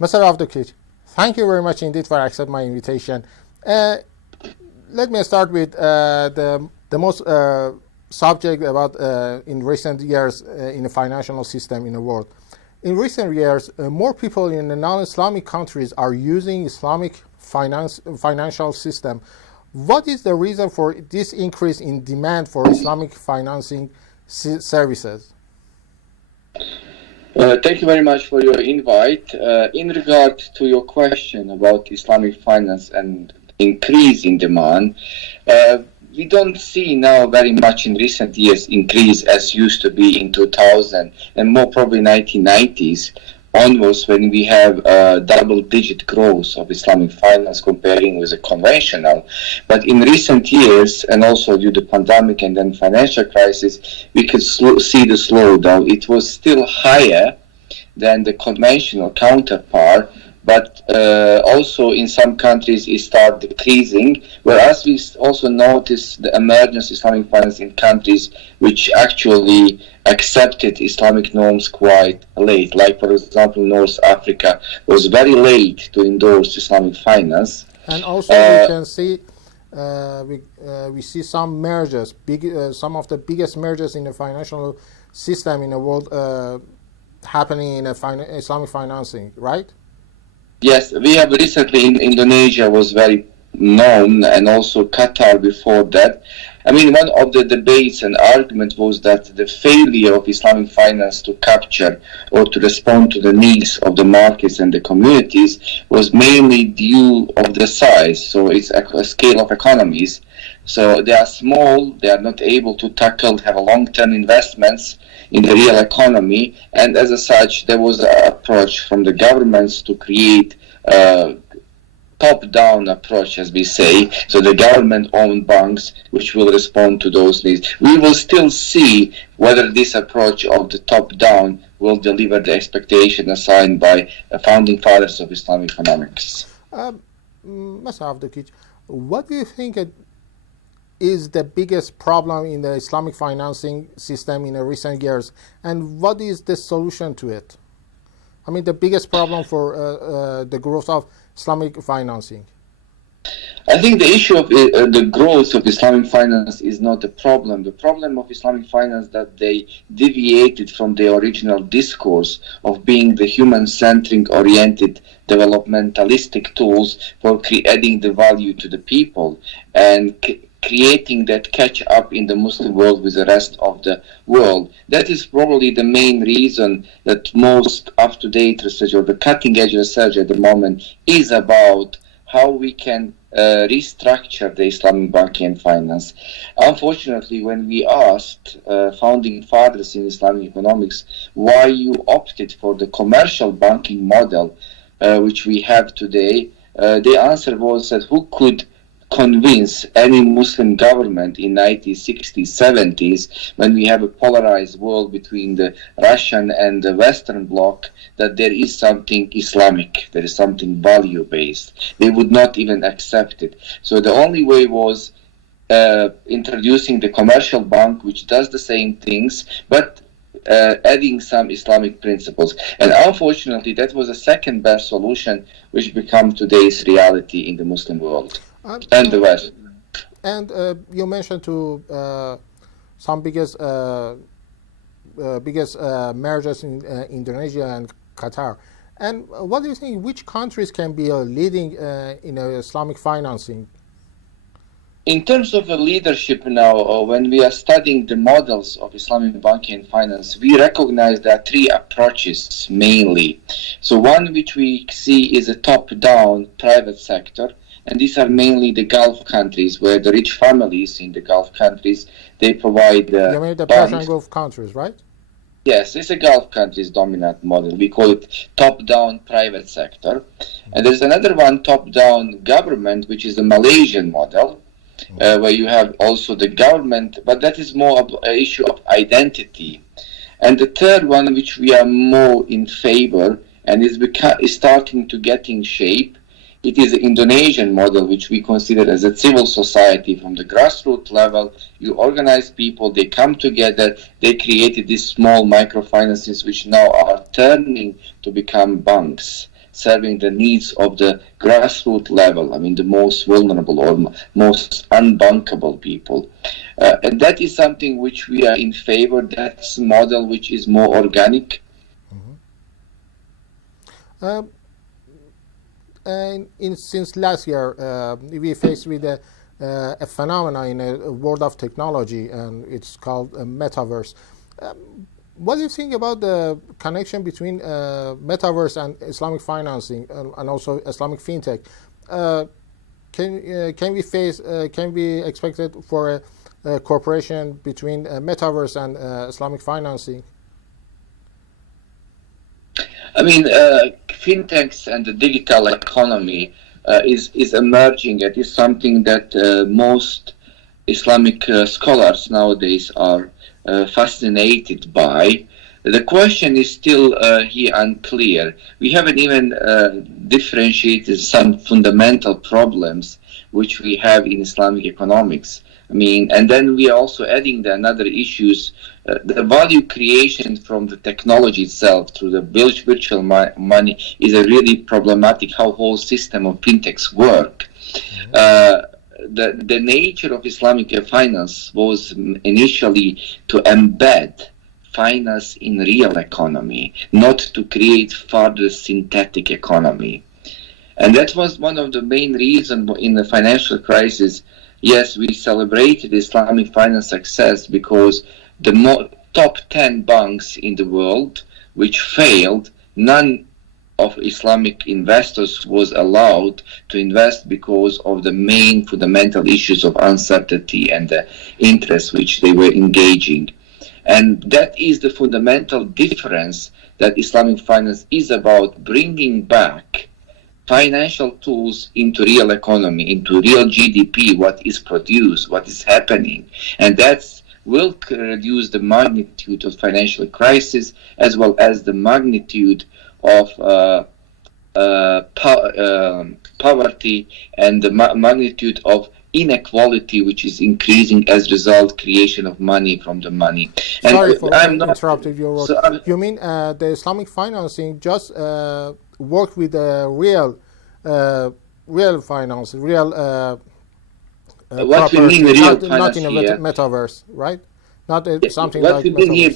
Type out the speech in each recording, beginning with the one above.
Mr. Avdukic, thank you very much indeed for accepting my invitation. Uh, Let me start with the most subject about in recent years in the financial system in the world. In recent years, more people in the non-Islamic countries are using Islamic financial system. What is the reason for this increase in demand for Islamic financing services? Thank you very much for your invite. In regard to your question about Islamic finance and increase in demand, we don't see now very much in recent years increase as used to be in 2000 and more probably 1990s onwards, when we have double-digit growth of Islamic finance comparing with the conventional. But in recent years, and also due to the pandemic and then financial crisis, we could see the slowdown. It was still higher than the conventional counterpart, but also in some countries it started decreasing, whereas we also noticed the emergence of Islamic finance in countries which actually accepted Islamic norms quite late, like for example North Africa was very late to endorse Islamic finance. And also we can see we see some mergers, some of the biggest mergers in the financial system in the world happening in Islamic financing, right? Yes, we have recently in Indonesia was very known, and also Qatar before that. I mean, one of the debates and argument was that the failure of Islamic finance to capture or to respond to the needs of the markets and the communities was mainly due of the size. So it's a scale of economies. So they are small, they are not able to have a long-term investments in the real economy, and as such, there was an approach from the governments to create a top-down approach, as we say, so the government-owned banks which will respond to those needs. We will still see whether this approach of the top-down will deliver the expectation assigned by the founding fathers of Islamic economics. Mr. Avdukic, what do you think is the biggest problem in the Islamic financing system in the recent years, and what is the solution to it? I mean, the biggest problem for the growth of Islamic financing. I think the issue of the growth of Islamic finance is not a problem. The problem of Islamic finance that they deviated from the original discourse of being the human-centric oriented developmentalistic tools for adding the value to the people and creating that catch up in the Muslim world with the rest of the world. That is probably the main reason that most up-to-date research or the cutting-edge research at the moment is about how we can restructure the Islamic banking and finance. Unfortunately, when we asked founding fathers in Islamic economics why you opted for the commercial banking model which we have today, the answer was that who could convince any Muslim government in 1960s, 70s, when we have a polarized world between the Russian and the Western bloc, that there is something Islamic, there is something value-based. They would not even accept it. So the only way was introducing the commercial bank, which does the same things, but adding some Islamic principles. And unfortunately, that was a second best solution, which becomes today's reality in the Muslim world. And the West. And you mentioned some biggest mergers in Indonesia and Qatar. And what do you think? Which countries can be leading in Islamic financing? In terms of the leadership now, when we are studying the models of Islamic banking and finance, we recognize there are three approaches mainly. So one which we see is a top-down private sector. And these are mainly the Gulf countries, where the rich families in the Gulf countries, they provide you mean the Persian Gulf countries, right? Yes, it's a Gulf countries dominant model. We call it top-down private sector. And there's another one, top-down government, which is the Malaysian model, where you have also the government, but that is more of an issue of identity. And the third one, which we are more in favor, and is starting to get in shape, it is the Indonesian model, which we consider as a civil society from the grassroots level. You organize people, they come together, they created these small microfinances, which now are turning to become banks. serving the needs of the grassroots level, I mean the most vulnerable or most unbankable people. And that is something which we are in favor. That's a model which is more organic. Mm-hmm. Since last year, we faced with a phenomenon in a world of technology, and it's called a Metaverse. What do you think about the connection between Metaverse and Islamic financing and also Islamic fintech? Can we expect it for a cooperation between Metaverse and Islamic financing? I mean, fintechs and the digital economy is emerging. It is something that most Islamic scholars nowadays are fascinated by. The question is still here unclear. We haven't even differentiated some fundamental problems which we have in Islamic economics. I mean, and then we are also adding the another issues, the value creation from the technology itself through the virtual money is a really problematic how whole system of fintechs work. The nature of Islamic finance was initially to embed finance in real economy, not to create further synthetic economy. And that was one of the main reasons in the financial crisis. Yes, we celebrated Islamic finance success because the top 10 banks in the world which failed, none of Islamic investors was allowed to invest because of the main fundamental issues of uncertainty and the interest which they were engaging. And that is the fundamental difference, that Islamic finance is about bringing back financial tools into real economy, into real GDP, what is produced, what is happening. And that will reduce the magnitude of financial crisis as well as the magnitude of poverty and the magnitude of inequality, which is increasing as a result creation of money from the money. And sorry for interrupting you. So, you mean the Islamic financing just work with real finance, real what we mean real finance not in a here, metaverse, right? Not something what like we mean here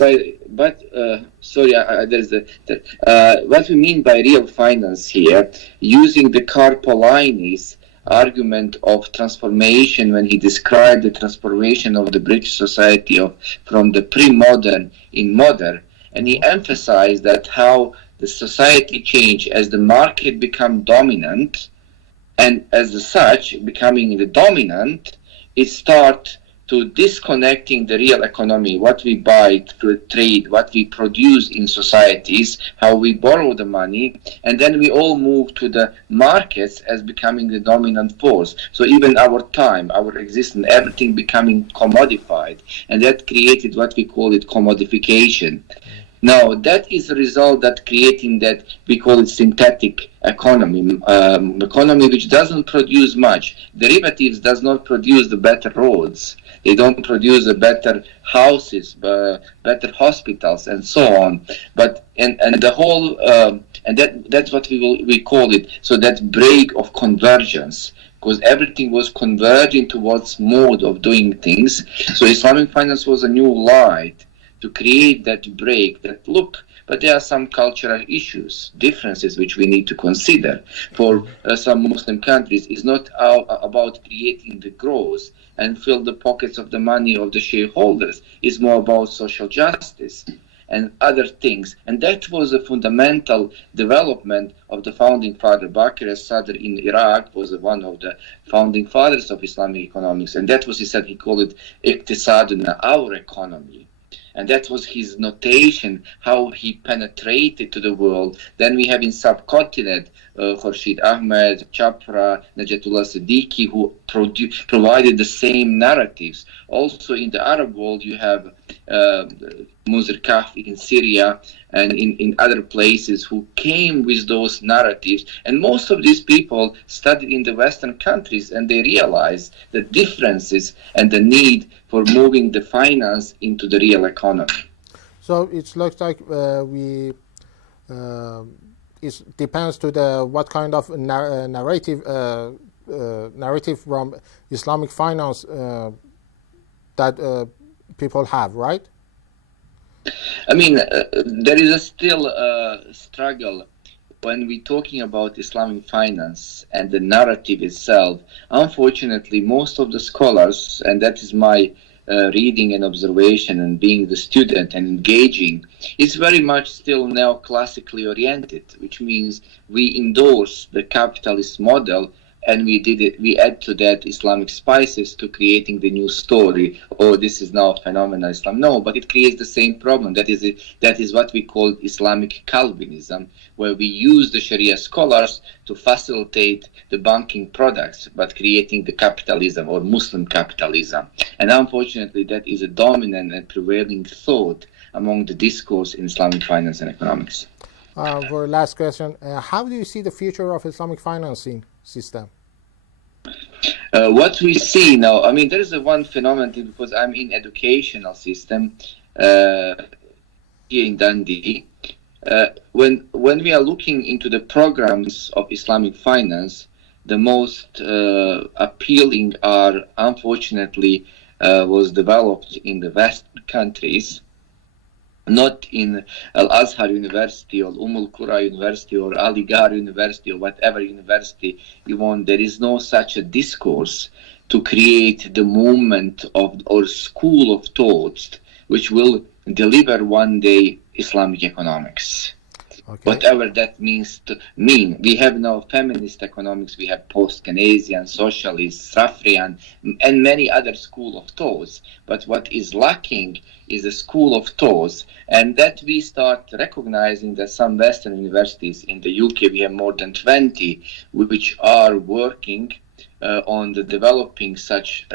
what we mean by real finance here, using the Karl Polanyi's argument of transformation when he described the transformation of the British society from the pre-modern in modern, and he emphasized that how the society changed as the market become dominant, and as such becoming the dominant, it start to disconnecting the real economy, what we buy through trade, what we produce in societies, how we borrow the money, and then we all move to the markets as becoming the dominant force. So even our time, our existence, everything becoming commodified, and that created what we call it commodification. Now, that is a result that creating that we call it synthetic economy, economy which doesn't produce much. Derivatives does not produce the better roads. They don't produce the better houses, better hospitals, and so on. But and the whole and that's what we call it. So that break of convergence, because everything was converging towards mode of doing things. So Islamic finance was a new light to create that break, that look, but there are some cultural issues, differences which we need to consider. For some Muslim countries, it's not about creating the growth and fill the pockets of the money of the shareholders. It's more about social justice and other things. And that was a fundamental development of the founding father. Bakr al-Sadr in Iraq was one of the founding fathers of Islamic economics. And that was, he said, he called it iqtisaduna, our economy. And that was his notation, how he penetrated to the world. Then we have in subcontinent, Khurshid Ahmed, Chapra, Najatullah Siddiqui, who provided the same narratives. Also in the Arab world, you have Munzir Kahfi in Syria and in other places who came with those narratives. And most of these people studied in the Western countries, and they realized the differences and the need for moving the finance into the real economy. So it looks like we it depends to the what kind of narrative from Islamic finance that people have, right? I mean, there is still a struggle when we're talking about Islamic finance and the narrative itself. Unfortunately, most of the scholars, and that is my reading and observation and being the student and engaging, it's very much still neoclassically oriented, which means we endorse the capitalist model and we add to that Islamic spices to creating the new story. Oh, this is now phenomenal Islam. No, but it creates the same problem. That is what we call Islamic Calvinism, where we use the Sharia scholars to facilitate the banking products, but creating the capitalism or Muslim capitalism. And unfortunately, that is a dominant and prevailing thought among the discourse in Islamic finance and economics. For the last question, how do you see the future of Islamic financing system? What we see now, I mean, there is a one phenomenon because I'm in educational system here in Dundee. When we are looking into the programs of Islamic finance, the most appealing are, unfortunately, was developed in the Western countries, not in Al-Azhar University or Al University or Aligarh University or whatever university you want. There is no such a discourse to create the movement of or school of thoughts which will deliver one day Islamic economics. Okay. Whatever that means to mean. We have now feminist economics, we have post-Keynesian, socialist, Safrian, and many other school of thoughts. But what is lacking is a school of thoughts, and that we start recognizing that some Western universities in the UK, we have more than 20, which are working on the developing such,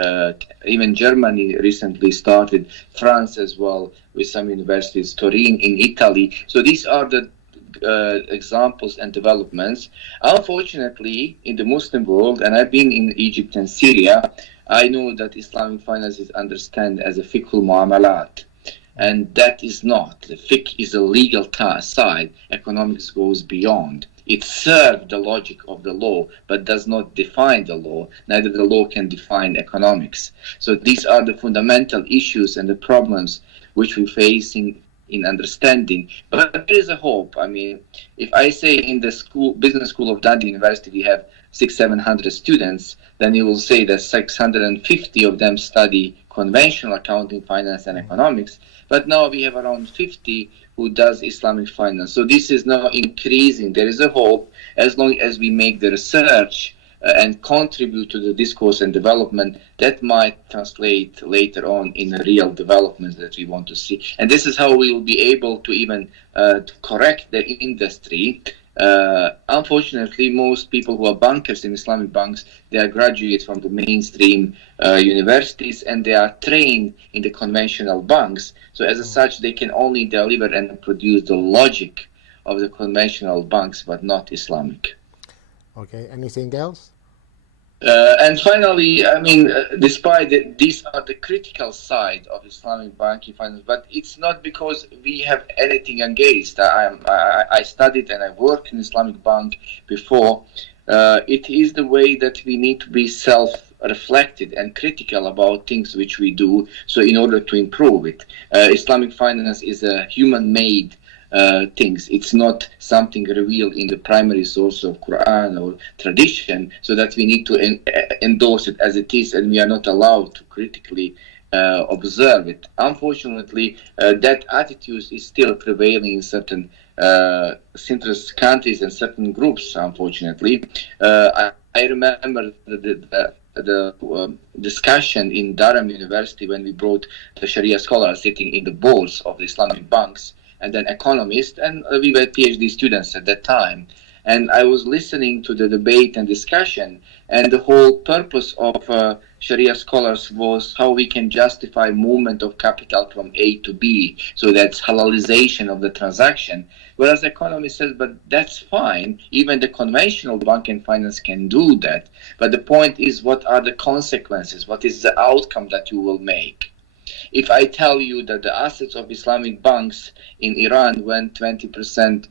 even Germany recently started, France as well, with some universities, Turin in Italy. So these are the examples and developments. Unfortunately, in the Muslim world, and I've been in Egypt and Syria, I know that Islamic finance is understood as a fiqh muamalat, and that is not. The fiqh is a legal side. Economics goes beyond. It serves the logic of the law, but does not define the law. Neither the law can define economics. So these are the fundamental issues and the problems which we're facing in understanding. But there is a hope. I mean, if I say in the business school of Dundee University we have 600-700 students, then you will say that 650 of them study conventional accounting, finance, and economics. But now we have around 50 who does Islamic finance. So this is now increasing. There is a hope as long as we make the research and contribute to the discourse and development, that might translate later on in real developments that we want to see. And this is how we will be able to even to correct the industry. Unfortunately, most people who are bankers in Islamic banks, they are graduates from the mainstream universities, and they are trained in the conventional banks. So as such, they can only deliver and produce the logic of the conventional banks, but not Islamic. Okay, anything else? And finally, I mean, despite that, these are the critical side of Islamic banking finance, but it's not because we have anything against. I studied and I worked in Islamic bank before. It is the way that we need to be self-reflected and critical about things which we do, so in order to improve it. Islamic finance is a human-made things. It's not something revealed in the primary source of Quran or tradition, so that we need to endorse it as it is, and we are not allowed to critically observe it. Unfortunately, that attitude is still prevailing in certain centrist countries and certain groups, unfortunately. I remember the discussion in Durham University when we brought the Sharia scholars sitting in the boards of the Islamic banks, and then economists, and we were PhD students at that time. And I was listening to the debate and discussion, and the whole purpose of Sharia scholars was how we can justify movement of capital from A to B. So that's halalization of the transaction. Whereas economists says, but that's fine. Even the conventional bank and finance can do that. But the point is, what are the consequences? What is the outcome that you will make? If I tell you that the assets of Islamic banks in Iran went 20%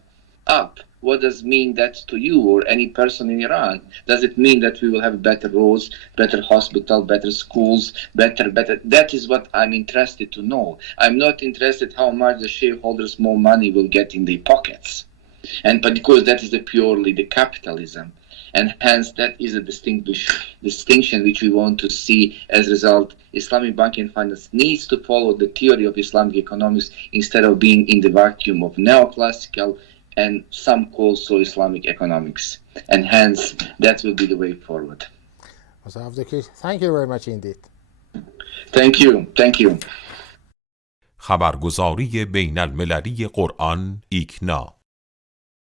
up, what does mean that to you or any person in Iran? Does it mean that we will have better roads, better hospital, better schools, better? That is what I'm interested to know. I'm not interested how much the shareholders more money will get in their pockets. But because that is purely the capitalism. And hence that is a distinction which we want to see. As a result, Islamic banking and finance needs to follow the theory of Islamic economics instead of being in the vacuum of neoclassical and some call so Islamic economics. And hence that will be the way forward. Mr. Avdukic, thank you very much indeed. Thank you. خبرگزاری بین المللی قرآن ایکنا